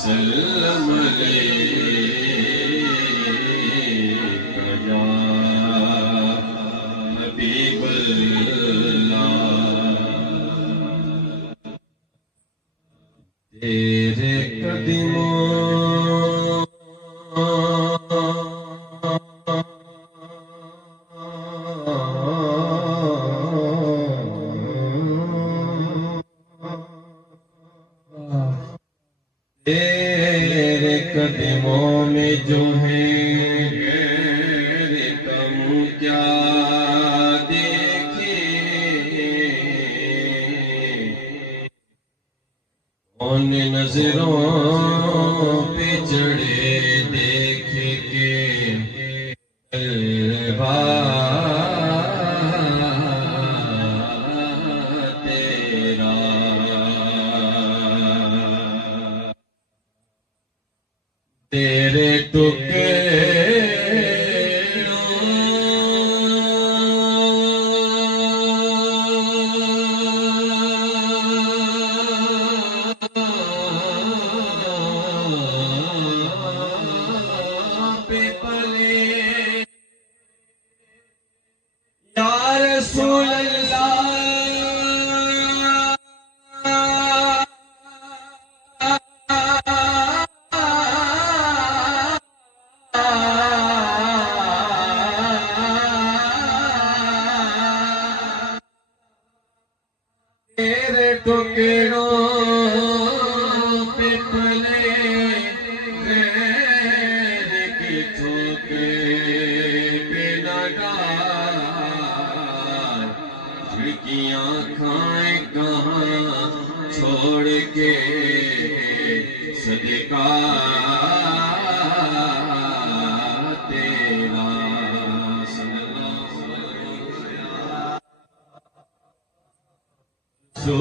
वसल्लम अलैका या हबीबल्लाह। तेरे कदमों तेरे कदमों में जो है गैर कम क्या देखे, उन नजरों पे चढ़े देखेंगे तेरा तेरे पे पले या रसूल अल्लाह। तेरे टुकड़ों पे पले गैर की ठोके पे लगा, झुकियां खाए कहाँ छोड़ के सदका तेरा। सो